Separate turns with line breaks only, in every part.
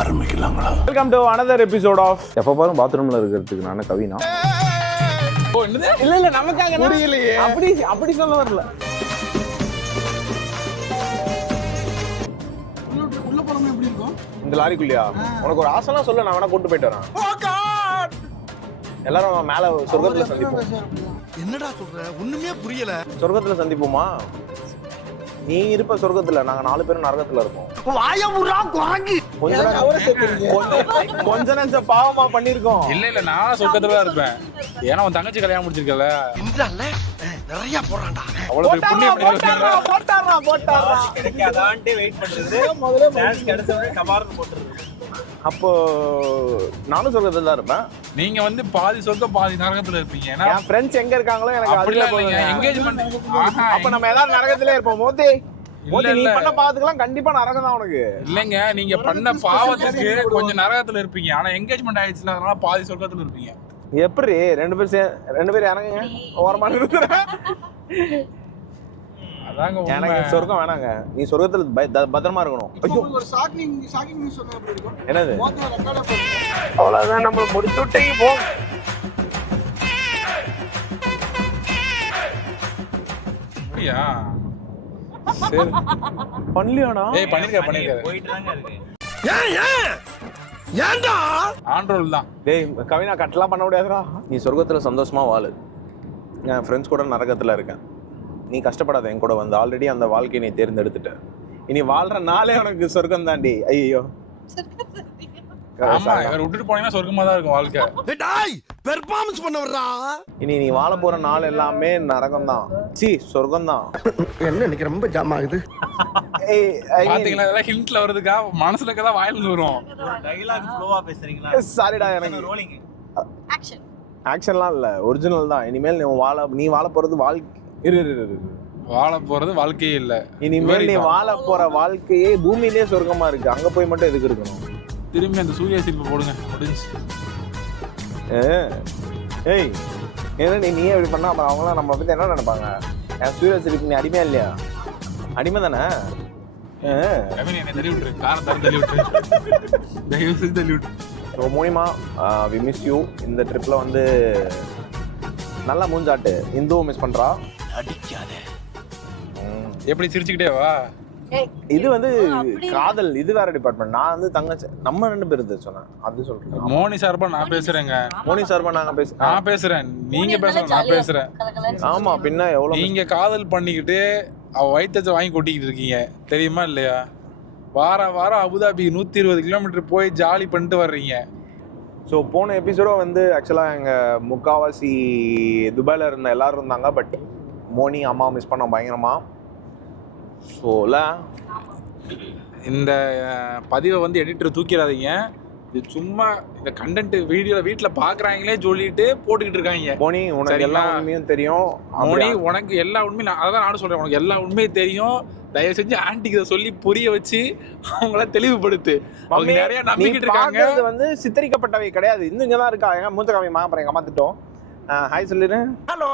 ஆரம்பிக்கலாங்களா?
Welcome to another episode of
எப்போ பாரும் பாத்ரூம்ல இருக்கிறதுக்கு நானே கவினா.
இல்ல இல்ல நமக்காக புரியலையே. அப்படி அப்படி சொல்ல வரல. இந்த லாரிக்குள்ளயா? உனக்கு ஒரு ஆசைலாம் சொல்ல நான் வேணா கூட்டு போயிட்டு வரேன். எல்லாரும் மேல சொர்க்கத்துல சந்திப்போம்.
என்னடா சொல்ற? ஒண்ணுமே புரியல.
சொர்க்கத்துல சந்திப்போமா? நீ இருப்ப சொர்க்கத்துல நாங்க நாலு பேரும் நரகத்துல இருப்போம் கொஞ்ச நேரம் கொஞ்ச- கொஞ்ச நேரம் பாவமா பண்ணிருக்கோம்.
இல்ல இல்ல நான் சொர்க்கத்துல தான் இருப்பேன். ஏன்னா உன் தங்கச்சி கல்யாணம் முடிச்சிருக்கல.
நிறைய போறான்டா.
அவ்வளவு புண்ணியம் பண்ணி வச்சிருக்கல
போட்டாரா போட்டாரா அப்போ நானும் சொர்க்கத்துல தான் இருப்பேன்.
நீங்க வந்து பாதி சொர்க்கம் பாதி நரகத்துல இருப்பீங்க. ஏன்னா
என் ஃப்ரெண்ட்ஸ் எங்க இருக்காங்களோ எனக்கு அதுல
அப்படிலாம் இல்லைங்க என்கேஜ்மெண்ட்
அப்ப நம்ம ஏதாவது நரகத்திலே இருப்போம். மோதி மோதி நீ. பண்ண பாத்துக்கலாம் கண்டிப்பா நரகம் தான் உனக்கு.
இல்லைங்க நீங்க பண்ண பாவத்துக்கு கொஞ்சம் நரகத்துல இருப்பீங்க. ஆனா என்கேஜ்மெண்ட் ஆயிடுச்சுல அதனால பாதி சொர்க்கத்துல இருப்பீங்க.
எப்படி? ரெண்டு பேரும் ரெண்டு பேரும் இறங்குங்க. ஓரமா நிறுத்துறேன்.
அதாங்க உண்மை.
எனக்கு சொர்க்கம் வேணாங்க. நீ சொர்க்கத்துல பத்திரமா இருக்கணும். ஐயோ.
ஒரு ஷாக்கிங் ஷாக்கிங் நியூஸ் சொன்னா எப்படி இருக்கும்?
என்னது?
மோதிர ரெக்கார்டா போட்டு
அவ்வளவுதான் நம்ம முடிச்சு விட்டீங்க போ.
அப்படியா?
சரி. பண்ணலையாடா?
ஏய் பண்ணிருக்க பண்ணிருக்காரு.
ஏன்டா?
ஆண்ட்ரோல் தான்.
டேய் கவினா கட்டலாம் பண்ண முடியாதுடா. நீ சொர்க்கத்துல சந்தோஷமா வாழு. என் ஃப்ரெண்ட்ஸ் கூட நரகத்துல இருக்கேன். நீ கஷ்டப்படாத என் கூட வந்து ஆல்ரெடி அந்த வாழ்க்கையை நீ தேர்ந்தெடுத்துட்ட. இனி வாழ்ற நாளே உனக்கு சொர்க்கம் தாண்டி. ஐயோ
ஆமா இவர் விட்டுட்டு போனீங்கன்னா சொர்க்கமா தான் இருக்கும் வாழ்க்கை.
டாய் பெர்ஃபார்மன்ஸ் பண்ண வர்றா
இனி நீ வாழ போற நாள் எல்லாமே நரகம் தான். சி சொர்க்கம் தான்.
என்ன இன்னைக்கு ரொம்ப ஜாம் ஆகுது.
பாத்தீங்களா இதெல்லாம் ஹிண்ட்ல வருதுக்கா? மனசுல இருக்கதா வாயில வரும்.
டைலாக் ஃப்ளோவா பேசுறீங்களா?
சாரிடா எனக்கு
ரோலிங்
ஆக்ஷன்
ஆக்ஷன்லாம் இல்ல ஒரிஜினல் தான். இனிமேல் நீ வாழ நீ வாழ போறது வாழ்க்கை இரு இரு, இரு.
வாழ போறது வாழ்க்கையே இல்ல.
இனிமேல் நீ. வாழ போற வாழ்க்கையே பூமியிலே சொர்க்கமா இருக்கு. அங்க போய் மட்டும் எதுக்கு இருக்கணும்?
திரும்பி அந்த சூரிய சிரிப்பு போடுங்க. முடிஞ்சு
ஏய் என்ன நீ நீயே இப்படி பண்ணா அப்புறம் அவங்களாம் நம்ம பத்தி என்ன நினைப்பாங்க? என் சூரிய சிரிப்பு நீ அடிமையா இல்லையா? அடிமை தானே? ஸோ மூலிமா வி மிஸ் யூ இந்த ட்ரிப்ல வந்து நல்லா மூஞ்சாட்டு. இந்துவும் மிஸ் பண்றா.
அடிக்காத.
எப்படி சிரிச்சுக்கிட்டே வா?
இது வந்து. காதல் இது வேற டிபார்ட்மெண்ட் நான் வந்து தங்கச்சி நம்ம ரெண்டு பேர் சொன்னேன். அது சொல்றேன்.
மோனி சார்பா நான் பேசுறேங்க.
மோனி சார்பா நாங்க பேச
நான் பேசுறேன். நீங்க பேசணும் நான் பேசுறேன்.
ஆமா பின்ன எவ்வளவு
நீங்க காதல் பண்ணிக்கிட்டு அவ வயிற்றத்தை வாங்கி கொட்டிக்கிட்டு இருக்கீங்க. தெரியுமா இல்லையா? வார வாரம் அபுதாபி நூத்தி இருபது கிலோமீட்டர் போய் ஜாலி பண்ணிட்டு வர்றீங்க.
ஸோ போன எபிசோடும் வந்து ஆக்சுவலாக எங்கள் முக்காவாசி துபாயில் இருந்த எல்லாரும் இருந்தாங்க பட் மோனி அம்மா மிஸ் பண்ண பயங்கரமா? ஸோல
இந்த பதிவை வந்து எடிட்டர் தூக்கிடாதீங்க. இது சும்மா இந்த கண்டென்ட் வீடியோ வீட்ல பாக்குறாங்களே சொல்லிட்டு போட்டுக்கிட்டு இருக்காங்க.
மோனி உனக்கு? எல்லா உண்மையும் தெரியும்.
மோனி உனக்கு எல்லா உண்மையும் நான் அதான் நானும் சொல்றேன். உனக்கு எல்லா உண்மையும் தெரியும். தயவு செஞ்சு ஆன்ட்டிக்கு இதை சொல்லி புரிய வச்சு அவங்கள தெளிவுபடுத்து. அவங்க நிறைய நம்பிக்கிட்டு இருக்காங்க.
பார்க்கறது வந்து சித்தரிக்கப்பட்டவை கிடையாது. இன்னும் இங்கே தான் இருக்கா எங்க மூத்த காமி மாங்க எங்க அம்மா திட்டம். ஹாய் சொல்லிடு.
ஹலோ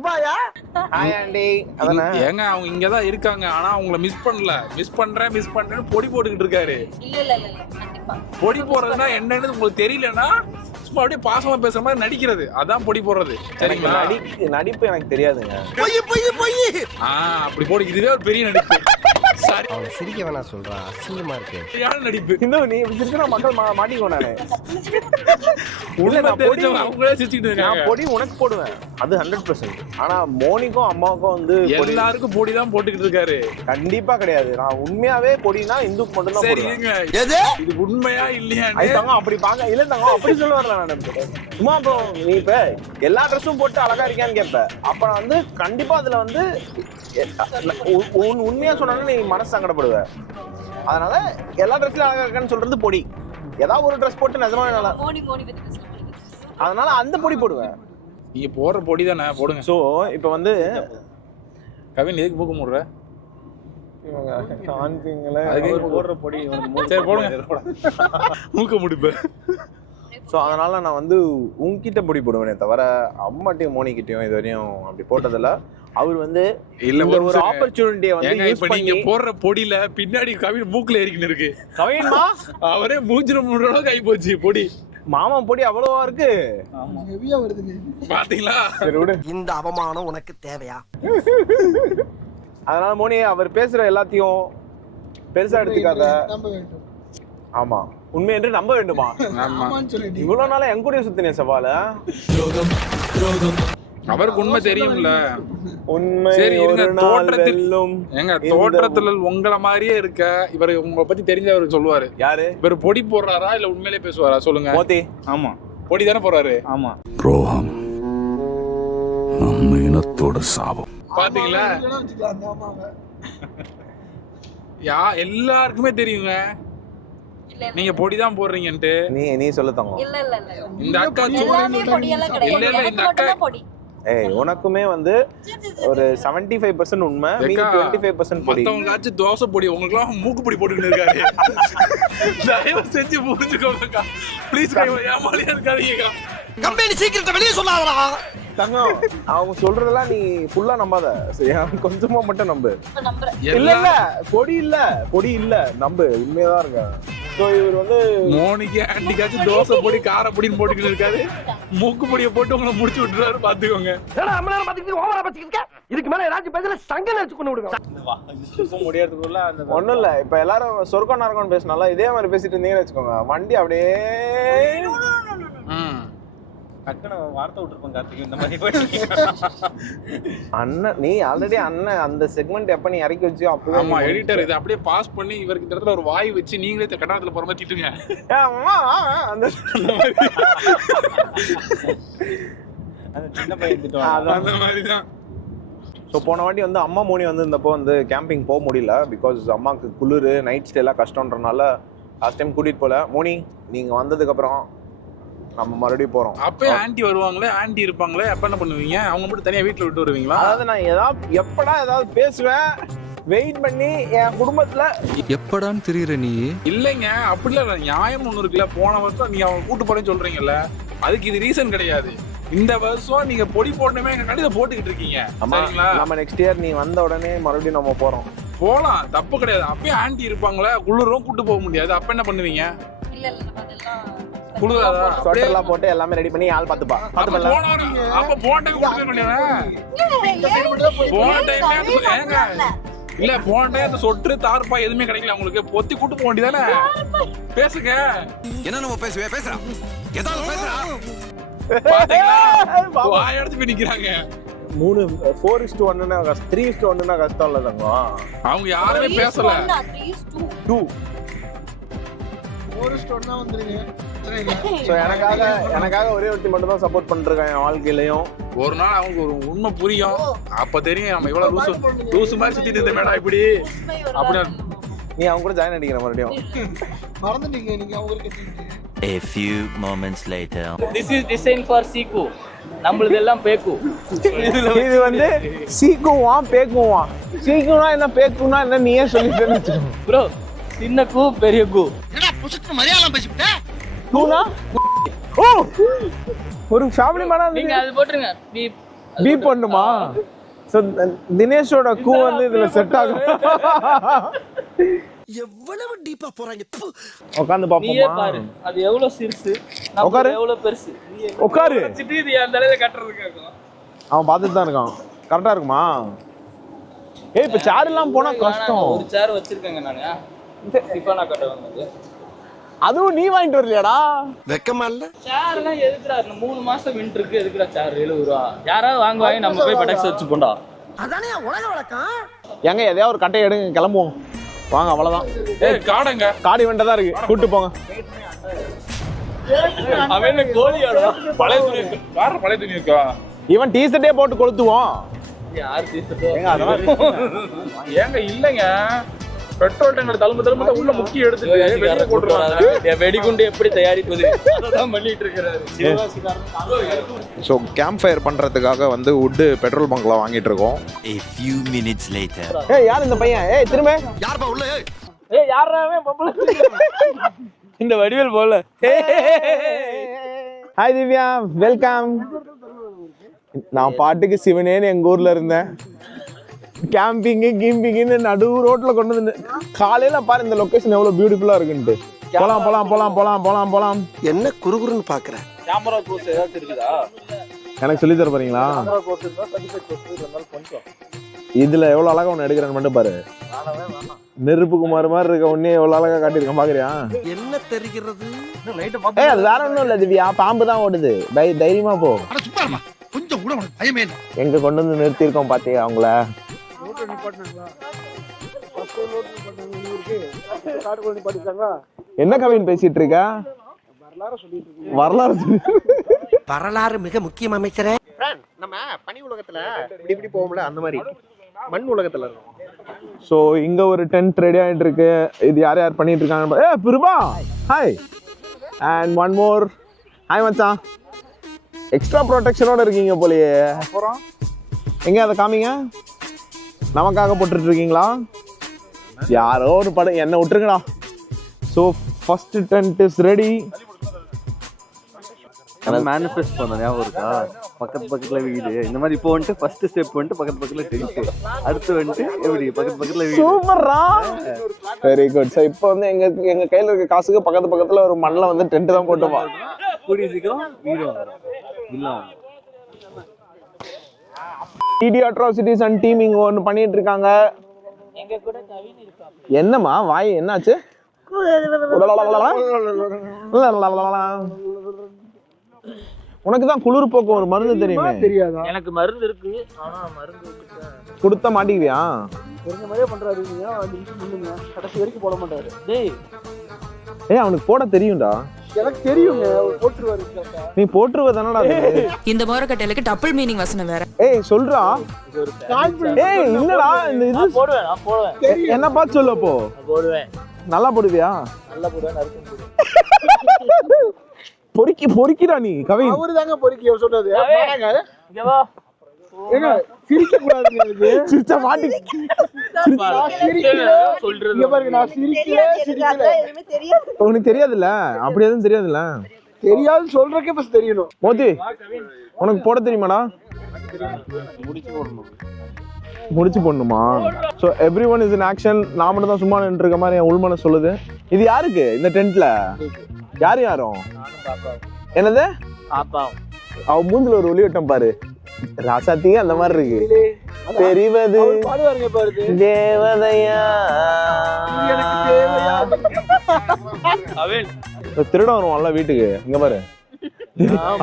துபாயா?
ஏங்க அவங்க இங்கதான் இருக்காங்க. ஆனா அவங்கள மிஸ் பண்ணல. மிஸ் பண்றேன் மிஸ் பண்றேன்னு பொடி போட்டுக்கிட்டு இருக்காரு.
இல்ல இல்ல இல்ல இல்ல கண்டிப்பா.
பொடி போடுறதுன்னா என்னன்னு உங்களுக்கு தெரியலன்னா சும்மா அப்படியே பாசமா பேசுற மாதிரி நடிக்கிறது. அதான் பொடி போடுறது. சரிங்களா?
நடி நடிப்பு எனக்கு தெரியாதுங்க.
பொய் பொய் பொய்
ஆ அப்படி போடு. இதுவே ஒரு பெரிய நடிப்பு.
அவன் சிரிக்க வேணாம் சொல்றான் அசிங்கமா இருக்கு.
சரியான நடிப்பு?
இன்னும் நீ சிரிச்சுனா மக்கள் மா- மாட்டிக்குவோம் நானு. இல்ல
உண்மை
நான் பொடி
தெரிஞ்சவங்க அவங்களே சிரிச்சுக்கிட்டு
நான்
இருக்காங்க.
பொடி உனக்கு போடுவேன். அது ஹண்ட்ரட் பர்சன்ட் ஆனா மோனிக்கும் அம்மாவுக்கும் வந்து பொடி
எல்லாருக்கும் பொடி தான் போட்டுக்கிட்டு இருக்காரு.
கண்டிப்பா கிடையாது. நான் உண்மையாவே பொடினா இந்துக்கு மட்டும் தான்
எது?
இது உண்மையா
தங்கம் அப்படி பாக்க இல்ல அப்படி சொல்ல வரல நான் சும்மா இப்போ நீ இப்ப எல்லா ட்ரெஸ்ஸும் போட்டு அழகா இருக்கியான்னு கேட்ப அப்ப வந்து கண்டிப்பா அதுல வந்து உண்மையா சொன்னா நீ மனசு சங்கடப்படுவ அதனால எல்லா ட்ரெஸ்லயும் அழகா இருக்கான்னு சொல்றது பொடி. ஏதாவது ஒரு ட்ரெஸ் போட்டு நிஜமாவே நல்லா. அதனால அந்த பொடி போடுவேன்.
நீங்க போடுற பொடி தானே போடுங்க.
சோ இப்ப வந்து
கவின் எதுக்கு மூக்க முடுற? மூக்க முடிப்பு.
ஸோ அதனால நான் வந்து உன்கிட்ட பொடி போடுவேனே தவிர அம்மாட்டையும் மோனிக்கிட்டையும் இது வரையும் அப்படி போட்டதில்ல. அவர் வந்து
இல்ல ஒரு.
ஆப்பர்ச்சுனிட்டியை வந்து யூஸ்
இப்ப
பண்ணி
நீங்க போடுற பொடியில பின்னாடி கவின் மூக்குல ஏறிக்கின்னு இருக்கு.
கவின்மா?
அவரே மூஞ்சில மூணு அளவுக்கு ஆகி போச்சு பொடி.
மாமா பொடி அவ்வளவா இருக்கு?
பாத்தீங்களா?
சரி விடு.
இந்த அவமானம் உனக்கு தேவையா?
அதனால மோனி அவர் பேசுற எல்லாத்தையும் பெருசா எடுத்துக்காத.
நம்ப வேண்டும்.
ஆமா. உண்மை என்று நம்ப வேண்டுமா? இவ்வளவு நாளா என் கூட சுத்தினே சவால
அவருக்கு உண்மை தெரியும்ல.
உண்மை
சரி, இருங்க, தோற்றத்தில்-
இந்த-
தோற்றத்துல உங்கள மாதிரியே இருக்க இவர் உங்களை பத்தி தெரிஞ்சவர் சொல்லுவாரு.
யாரு?
இவர் பொடி போடுறாரா இல்ல உண்மையிலே பேசுவாரா? சொல்லுங்க.
மோதி.
ஆமா.
பொடி தானே போறாரு
ஆமா.
துரோகம் நம்ம இனத்தோட சாபம்
பாத்தீங்களா? யா எல்லாருக்குமே தெரியுங்க. நீங்க பொடி தான் போடுறீங்கன்ட்டு.
நீ நீ சொல்லு தங்கம்.
இல்ல இல்ல
இந்த அக்கா இல்ல, இல்ல, இந்த அக்கா-
ஏய் உனக்குமே வந்து. ஒரு 75% ஃபைவ் பர்சன்ட் உண்மை மீதி டுவெண்ட்டி ஃபைவ் பர்சன்ட் பொடி.
மத்தவங்களாச்சும் தோசை பொடி உங்களுக்குலாம் மூக்கு பொடி போட்டுக்கிட்டு இருக்காரு தயவு செஞ்சு புரிஞ்சுக்கோங்கக்கா ப்ளீஸ் ஏமாலியா இருக்காதீங்கக்கா
கம்பெனி சீக்கிரத்தை வெளியே சொல்லாதடா.
தங்கம் அவங்க சொல்றதெல்லாம் நீ ஃபுல்லா நம்பாத. சரியா? கொஞ்சமா மட்டும் நம்பு. இல்ல இல்ல பொடி இல்ல பொடி இல்ல நம்பு. உண்மையதான் இருக்க ஸோ இவர் வந்து
மோனிக்கு ஆண்டிக்காச்சும் தோசை பொடி கார பொடின்னு போட்டுக்கிட்டு இருக்காரு. மூக்கு பொடியை போட்டு உங்களை முடிச்சு விட்டுறாரு பாத்துக்கோங்க.
இதுக்கு மேல ஏதாச்சும் பேசல சங்க நினைச்சு கொண்டு விடுங்க.
முடியறதுக்குள்ள
ஒண்ணும் இல்ல. இப்ப எல்லாரும் சொர்க்கம் நரகம் பேசினால இதே மாதிரி பேசிட்டு இருந்தீங்கன்னு வச்சுக்கோங்க. வண்டி அப்படியே
ம்.
டக்குனு வார்த்தை விட்டுருப்போம் கார்த்திக் இந்த மாதிரி போயிட்டு
அண்ணன் நீ ஆல்ரெடி அண்ணன் அந்த செக்மெண்ட் எப்ப நீ இறக்கி வச்சியோ அப்பவே
ஆமா எடிட்டர் இதை அப்படியே பாஸ் பண்ணி இவருக்கு இந்த இடத்துல ஒரு வாய் வச்சு நீங்களே கட்டணத்துல போற மாதிரி திட்டுங்க.
அந்த
அந்த சின்ன பையன்.
அந்த மாதிரிதான்.
ஸோ போன வாட்டி வந்து அம்மா மோனி வந்து இருந்தப்போ வந்து கேம்பிங் போக முடியல பிகாஸ் அம்மாவுக்கு குளிர் நைட் ஸ்டே எல்லாம் கஷ்டன்றனால லாஸ்ட் டைம் கூட்டிட்டு போல. மோனி நீங்க வந்ததுக்கு அப்புறம் நம்ம மறுபடியும் போறோம்.
அப்பயே ஆன்ட்டி வருவாங்களே ஆன்ட்டி இருப்பாங்களே அப்ப என்ன பண்ணுவீங்க? அவங்க மட்டும் தனியா வீட்டுல விட்டு வருவீங்களா?
அதாவது நான் ஏதாவது எப்படா ஏதாவது பேசுவேன் வெயிட் பண்ணி என் குடும்பத்துல.
எப்படான்னு தெரியுற நீ?
இல்லைங்க அப்படி இல்ல நியாயம் ஒண்ணு இருக்குல்ல. போன வருஷம் நீங்க அவங்க கூட்டு போறேன்னு சொல்றீங்கல்ல அதுக்கு இது ரீசன் கிடையாது. இந்த வருஷம் நீங்க பொடி போடணுமே எங்க கண்டிப்பா போட்டுக்கிட்டு இருக்கீங்க. சரிங்களா?
நம்ம நெக்ஸ்ட் இயர் நீ வந்த உடனே மறுபடியும் நம்ம போறோம்.
போலாம் தப்பு கிடையாது. அப்பயே ஆன்ட்டி இருப்பாங்களே குளிரும் கூட்டு போக முடியாது. அப்ப என்ன பண்ணுவீங்க?
இல்ல
குளிராதா
ஸ்வெட்டர் எல்லாம் போட்டு எல்லாமே ரெடி பண்ணி ஆள் பாத்துப்பா
போன வாரம் அப்ப போன டைம் போக வேண்டியது போன டைம் ஏங்க இல்ல போன டைம் அந்த சொட்டு தார்ப்பா எதுவுமே கிடைக்கல உங்களுக்கு. பொத்தி கூட்டு போக வேண்டியதானே? பேசுங்க.
என்ன நம்ம பேசுவே? பேசுறா. ஏதாவது பேசுறா.
பாத்தீங்களா? வாய் எடுத்து போய் நிக்கிறாங்க.
மூணு ஃபோர் இஸ்டு ஒன்னுனா கஷ்டம் த்ரீ இஸ்டு ஒன்னுனா கஷ்டம் இல்ல தங்கம்.
அவங்க யாருமே பேசல.
டூ
ஒரு ஸ்டோன் தான் வந்துருங்க?
ஸோ எனக்காக எனக்காக ஒரே ஒருத்தி மட்டும் தான் சப்போர்ட் பண்ணிருக்கேன் என் வாழ்க்கையிலையும்.
ஒரு நாள் அவங்களுக்கு ஒரு உண்மை புரியும். அப்ப தெரியும் நம்ம இவ்வளவு லூசு லூசு மாதிரி சுத்திட்டு இருந்த மேடம் இப்படி. அப்படி
நீ அவங்க கூட ஜாயின் அடிக்கிற மறுபடியும்.
மறந்துட்டீங்க நீங்க அவங்க கட்டிட்டு
A few moments later.
This is design for சீக்கு நம்மளது எல்லாம் பேக்கு.
இது வந்து சீக்குவான் பேக்குவான் சீக்குனா என்ன பேக்குனா என்ன நீயே வச்சுக்கோ
ப்ரோ சின்ன கூ பெரிய கூ.
கூனா ஓ! ஒரு ஃபேமிலி மேனா
நீங்க அது போட்டுருங்க. நீ
பீ பண்ணுமா? ஸோ தினேஷோட கூ வந்து இதுல செட் ஆகும்.
எவ்வளவு டீப்பா போறாங்க? ப்பு.
உட்காந்து
நீயே
பாப்போமா
பாரு. அது எவ்வளவு சிறுசு?
உட்காரு.
எவ்வளவு பெருசு?
உட்காரு
வச்சுட்டு இது என் தலையில கட்டுறதுக்கு
அவன் பார்த்துட்டு தான் இருக்கான். கரெக்டா இருக்குமா? ஏய் இப்ப சேர் எல்லாம் போனா கஷ்டம்.
ஒரு சேர் வச்சிருக்கேங்க நானு. இப்போ நான் கட்ட வந்தது
அதுவும் நீ வாங்கிட்டு வரலையாடா?
வெக்கமா இல்ல?
சேர் எல்லாம் எதுக்குடா? இந்த மூணு மாசம் வின்டருக்கு எதுக்குடா சேர் எழுபது ரூபா? யாராவது வாங்குவாங்க நம்ம போய் பட்டாக்ஸ் வச்சு போண்டா.
அதானே உலக வழக்கம்.
எங்க எதையாவது ஒரு கட்டையை எடுங்க கிளம்புவோம். வாங்க அவ்வளவுதான்.
ஏய் காடங்க.
காடி வெண்ட தான் இருக்கு. கூட்டு போங்க.
அவன் என்ன கோழியாடா?
பழைய துணி இருக்கு. கார பழைய துணி இருக்கா?
இவன் டீஷர்ட்டே போட்டு கொளுத்துவோம்.
யார் பேசுறதோ
ஏங்க அதெல்லாம்
ஏங்க இல்லைங்க. பெட்ரோல் டேங்கர் தழும்பு தழும்பு உள்ள முக்கிய எடுத்துட்டு
வெடிகுண்டு எப்படி தயாரிப்பது? அதான் பண்ணிட்டு இருக்கிறாரு.
ஸோ கேம்ப் ஃபயர் பண்றதுக்காக வந்து உட்டு பெட்ரோல் பங்க்ல வாங்கிட்டு இருக்கோம்.
A few minutes later.
ஏய் யார் இந்த பையன்? ஏய் திரும்ப.
யார்ப்பா உள்ள? ஏய்?
ஏய் யாராவே பொம்பளை இந்த வடிவேல் போல.
ஹாய் திவ்யா. வெல்கம் நான் பாட்டுக்கு சிவனேன்னு எங்க ஊர்ல இருந்தேன். கேம்பிங்கு கீம்பிங்னு நடு ரோட்ல கொண்டு வந்து காலையில பாரு இந்த லொகேஷன் எவ்வளவு பியூட்டிஃபுல்லா இருக்குன்ட்டு. போலாம் போலாம் போலாம் போலாம் போலாம் போலாம்.
என்ன குறுகுறுன்னு பாக்குற?
கேமரா கோர்ஸ் ஏதாச்சும் இருக்குதா?
எனக்கு சொல்லி தர போறீங்களா? இதுல எவ்வளவு அழகா ஒண்ணு எடுக்கிறேன்னு மட்டும் பாரு. நெருப்பு குமார் மாதிரி இருக்க உன்னே எவ்வளவு அழகா காட்டியிருக்கேன் பாக்குறியா?
என்ன தெரிகிறது?
ஏய் அது வேற ஒண்ணும் இல்ல திவ்யா. பாம்பு தான் ஓடுது. தைரியமா போ.
கொஞ்சம் கூட உனக்கு பயமே இல்லை.
எங்க கொண்டு வந்து நிறுத்தியிருக்கோம் பாத்தியா அவங்கள? என்ன கவின் பேசிட்டு இருக்க
வரலாறு.
வரலாறு
மிக முக்கியம் அமைச்சரே. நம்ம பனி உலகத்துல இப்படி இப்படி போகும்ல அந்த மாதிரி. மண் உலகத்துல இருக்கும்.
ஸோ இங்க ஒரு டென்ட் ரெடி ஆயிட்டு இருக்கு இது யார் யார் பண்ணிட்டு இருக்காங்க ஏ பிருபா! Hi and one more hi மச்சான். எக்ஸ்ட்ரா ப்ரொடெக்ஷனோட இருக்கீங்க போலயே.
அப்புறம்
எங்க அதை காமிங்க? நமக்காக போட்டுட்டு இருக்கீங்களா யாரோ ஒரு படம் என்ன விட்டுருங்கடா. So first tent is ready
manifest பண்ண ஞாபகம் இருக்கா? பக்கத்து பக்கத்துல வீடு. இந்த மாதிரி இப்போ வந்துட்டு ஃபர்ஸ்ட் ஸ்டெப் வந்துட்டு பக்கத்து பக்கத்துல டென்ட் அடுத்து வந்துட்டு எப்படி? பக்கத்து பக்கத்துல வீடு.
சூப்பர்ரா! வெரி குட் ஸோ இப்போ வந்து எங்க எங்க கையில இருக்க காசுக்கு பக்கத்து பக்கத்துல ஒரு மண்ணில் வந்து டென்ட் தான் போட்டுப்பா
கூடிய சீக்கிரம் வீடு வாங்குறோம். இல்ல
டிடி அட்ராசிட்டிஸ் அண்ட் டீம் இங்க ஒன்று பண்ணிட்டு இருக்காங்க
எங்க கூட கவின் இருக்கா
என்னம்மா வாய் என்னாச்சு? உனக்கு தான் குளிர் போக்கும் ஒரு மருந்து தெரியுமே
தெரியாதா?
எனக்கு மருந்து இருக்கு ஆனா மருந்து கொடுத்தா-
கொடுத்த மாட்டிக்குவியா
தெரிஞ்ச மாதிரியே பண்றாரு கடைசி வரைக்கும் போட மாட்டாரு.
டேய்.
ஏய் அவனுக்கு போட தெரியும்டா.
எனக்கு தெரியுங்க போட்டுருவாரு.
நீ போட்டுருவ தானடா?
இந்த மோரக்கட்டையிலுக்கு டபுள் மீனிங் வசனம் வேற.
ஏய் சொல்றா. ஏய் இல்லடா இந்த இது
நான் போடுவேன் நான் போடுவேன்.
என்ன பார்த்து சொல்லு
போடுவேன்.
நல்லா போடுவியா?
நல்லா போடுவேன்
பொறுக்கி பொறுக்கிடா நீ கவின்.
அவரு தாங்க பொறுக்கி அவர் சிரிக்க கூடாதுங்க அதுக்கு
சிரிச்சா மாட்டி
நான் சிரிக்கல.
சொல்றது
இங்க பாருங்க நான் சிரிக்கல சிரிக்கல.
உனக்கு தெரியாதுல்ல? அப்படி எதுவும் தெரியாதுல்ல?
தெரியாது ஃபர்ஸ்ட் தெரியணும்.
மோதி உனக்கு போட தெரியுமாடா? முடிச்சு போடணுமா? So everyone is in action நான் மட்டும் தான் சும்மா நின்று இருக்க மாதிரி என் உள்மன சொல்லுது. இது யாருக்கு இந்த டென்ட்ல யார் யாரும்? என்னது?
பாப்பா
அவ மூஞ்சில ஒரு ஒளிவட்டம் பாரு. ராசாத்தி அந்த மாதிரி இருக்கு. தெரிவது தேவதையா? திருடம் வருவான்ல வீட்டுக்கு? இங்க பாரு.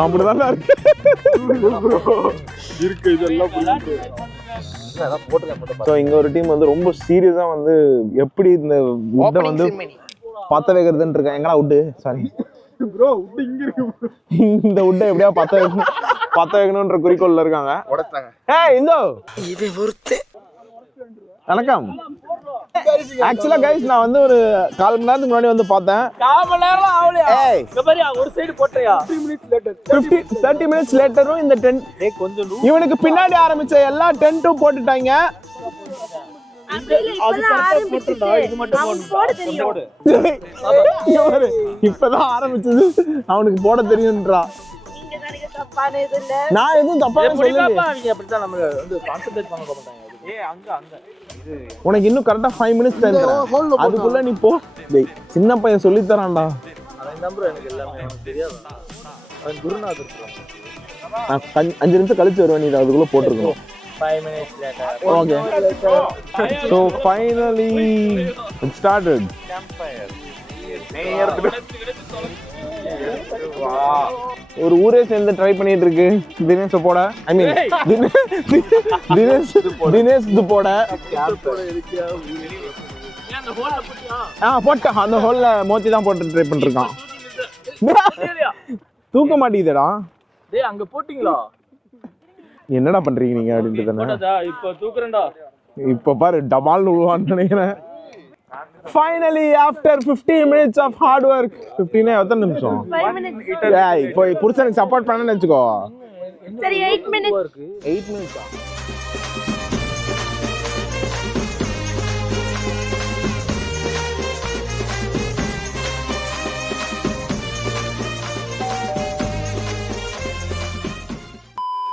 அப்படிதான் இருக்கு.
இருக்கு இதெல்லாம் புரியுது
ஸோ இங்க ஒரு டீம் வந்து ரொம்ப சீரியஸா வந்து எப்படி இந்த உட்டை வந்து பத்த வைக்கிறதுன்னு இருக்கேன் எங்கடா உட்டு சாரி
ப்ரோ இங்க இருக்கு
இந்த உட்டை எப்படியா பத்த வைக்கணும்? பத்த வைக்கணும்ன்ற குறிக்கோள்ல இருக்காங்க. ஏய் இந்தோ.
இது ஒருத்தே.
வணக்கம். ஆக்சுவலா கைஸ் நான் வந்து ஒரு கால் மணி நேரத்துக்கு முன்னாடி வந்து பார்த்தேன்.
கால் மணி நேரம்
ஏய்.
ஒரு சைடு போட்டையா?
மினிட்ஸ் லேட்டர்
மினிட்ஸ் லேட்டரும் இந்த டென்ட்
டேய் கொஞ்சம் லூ
இவனுக்கு பின்னாடி ஆரம்பிச்ச எல்லா டென்ட்டும் போட்டுட்டாங்க.
அது கரெக்டா போட்டுடா இது மட்டும் போடு போடு.
இங்க பாரு, இப்பதான் ஆரம்பிச்சது. அவனுக்கு போட தெரியும்ன்றா. நான் எதுவும் தப்பா
எப்படி
சொல்லல
பாப்பா அவங்க அப்படிதான் நம்ம வந்து கான்சென்ட்ரேட் பண்ண மாட்டாங்க. ஏய் அங்க அங்க.
உனக்கு இன்னும் கரெக்டா ஃபைவ் மினிட்ஸ் டைம் அதுக்குள்ள நீ போ. சின்ன பையன் சொல்லி தரான்டா அஞ்சு நிமிஷம் கழிச்சு வருவேன் நீ அதுக்குள்ள போட்டிருக்கணும். ஓகே ஸோ ஃபைனலி ஸ்டார்டட் ஒரு ஊரே சேர்ந்து ட்ரை பண்ணிட்டு இருக்கு தினேஷ் போட. ஐ மீன் தினேஷ் தினேஷ் இது போட. ஆ போட்டான் அந்த ஹோல்ல மோத்தி தான் போட்டு ட்ரை பண்ணிருக்கான். தூக்க மாட்டேங்குதுடா.
டேய் அங்க போட்டிங்களா?
என்னடா பண்றீங்க நீங்க அப்படின்ட்டு தானே?
இப்போ தூக்குறேன்டா.
இப்போ பாரு டபால் விழுவான்னு நினைக்கிறேன். Finally after 15 minutes of hard work 15 எத்தனை நிமிஷம்? ஏய் இப்போ புருஷனுக்கு சப்போர்ட் பண்ணனு வச்சுக்கோ.
சரி எயிட் மினிட்ஸ்
எயிட் மினிட்ஸா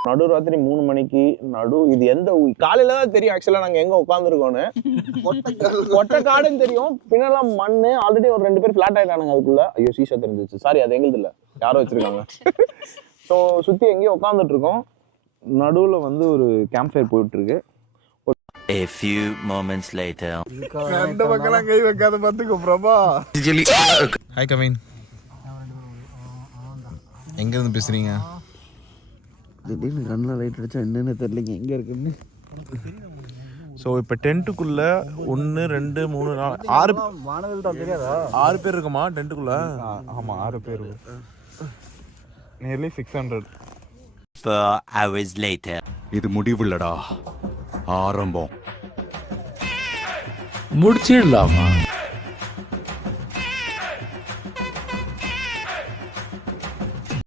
நடுராத்திரி மூணு மணிக்கு நடு இது எந்த காலையில தான் தெரியும் ஆக்சுவலா நாங்க எங்க உட்காந்துருக்கோன்னு ஒட்டை காடுன்னு தெரியும். பின்னெல்லாம் மண்ணு ஆல்ரெடி ஒரு ரெண்டு பேர் ஃபிளாட் ஆயிட்டானுங்க அதுக்குள்ள. ஐயோ சீசா தெரிஞ்சிச்சு சாரி அது எங்களுது இல்ல. யாரோ வச்சிருக்காங்க. ஸோ சுத்தி எங்கேயோ உட்காந்துட்டு இருக்கோம் நடுவுல வந்து ஒரு கேம்ப் ஃபயர் போயிட்டு இருக்கு
A few moments later.
அந்த பக்கம் கை வைக்காத பாத்துக்கோ பிரபா.
ஹாய் கவின். எங்க இருந்து பேசுறீங்க?
திடீர்னு கண்ணில் லைட் அடிச்சா என்னன்னு தெரியலங்க. எங்க இருக்குன்னு?
ஸோ இப்போ டென்ட்டுக்குள்ள ஒன்று ரெண்டு மூணு நாலு ஆறு
வானவில் தான் தெரியாதா?
ஆறு பேர் இருக்குமா டென்ட்டுக்குள்ள ஆமாம் ஆறு பேர் நியர்லி சிக்ஸ் ஹண்ட்ரட்.
இது முடிவுள்ளடா. ஆரம்பம்.
முடிச்சிடலாமா?